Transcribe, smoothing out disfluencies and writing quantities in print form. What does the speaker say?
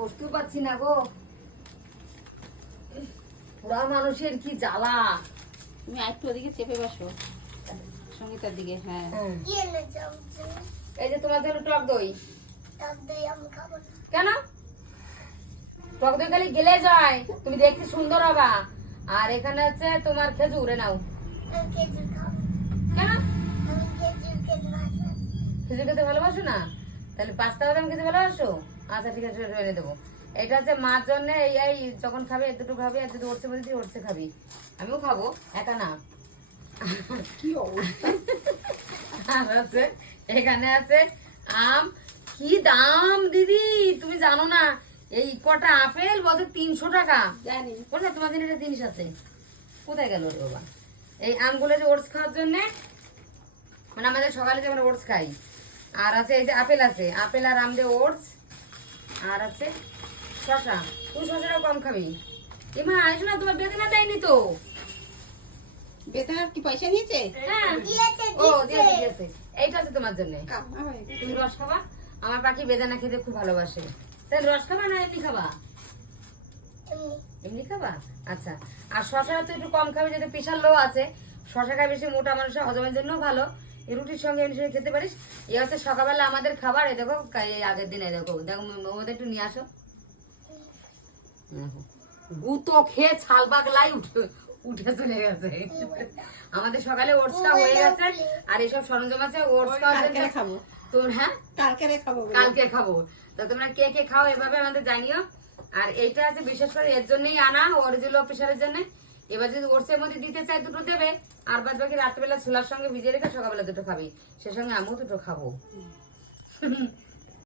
বসতে পারছি না গো, পুরা মানুষের কি জ্বালা। তুমি আরেকটু ওদিকে চেপে বসো, সঙ্গীতার দিকে। হ্যাঁ, এই যে তোমার জন্য টক দই। কেন টক দই খালি গেলে যায়, তুমি দেখতে সুন্দর হবা। আর এখানে হচ্ছে তোমার খেজুর, নাও। কেন খেজুর খেতে ভালোবাসো না? তাহলে পাস্তা বাদাম খেতে ভালোবাসো? আচ্ছা ঠিক আছে, এনে দেবো। এটা হচ্ছে মার জন্য, এই যখন খাবে দুটো খাবে, আর যদি ওরছে বলছি ওরছে খাবি, আমিও খাবো, একা না। কি অবস্থা। আর আছে এখানে আছে আম। কি দাম দিদি, তুমি জানো না? এই কটা আপেল বলতে 300 টাকা। জানি। কোথায় তোমার দিন একটা জিনিস আছে, কোথায় গেল রে বাবা? এই আমগুলো যে ওটস খাওয়ার জন্য, মানে আমাদের সকালে যে আমরা ওটস খাই। আর আছে এই যে আপেল, আছে আপেল আর আম দিয়ে ওটস। আর আছে শশা, তুই শশাটাও কম খাবি। এমা আইসো না, তোমার বেদনা দেয়নি তো? বেতনের কি পয়সা নিয়েছে? হ্যাঁ ও দিয়েছে দিয়েছে। এইটা আছে তোমার জন্য, তুমি রস খাবা। আমার পাখি বেদানা খেতে খুব ভালোবাসে। তাই রস খাবা না এমনি খাবা? এমনি খাবা, আচ্ছা। আর শশা তো একটু কম খাবে, যেহেতু প্রেশার লো আছে। শশা খায় বেশি, মোটা মানুষের হজমের জন্য ভালো। এই রুটির সঙ্গে এমনি সঙ্গে খেতে পারিস। এই হচ্ছে সকালবেলা আমাদের খাবার। এই দেখো, এই আগের দিন এই দেখো দেখো, ওদের একটু নিয়ে আসো। গুতো খেয়ে ছাল বাগলাই উঠে উঠে চলে গেছে। আমাদের সকালে ওটসটা হয়ে গেছে, আর এইসব সরঞ্জাম আছে ওটস খাওয়ার খাবো। তোমরা, হ্যাঁ কালকে খাবো। কালকে খাবো। তো তোমরা কে কে খাও এভাবে আমাদের জানিও। আর এইটা আছে বিশেষ করে এর জন্যই আনা, ওর যে লো প্রেশারের জন্য। এবার যদি ওটসের মধ্যে দিতে চাই দুটো দেবে, আর বাদ বাকি রাত্রেবেলা ছোলার সঙ্গে ভিজিয়ে রেখে সকালবেলা দুটো খাবি। সে সঙ্গে আমিও দুটো খাবো।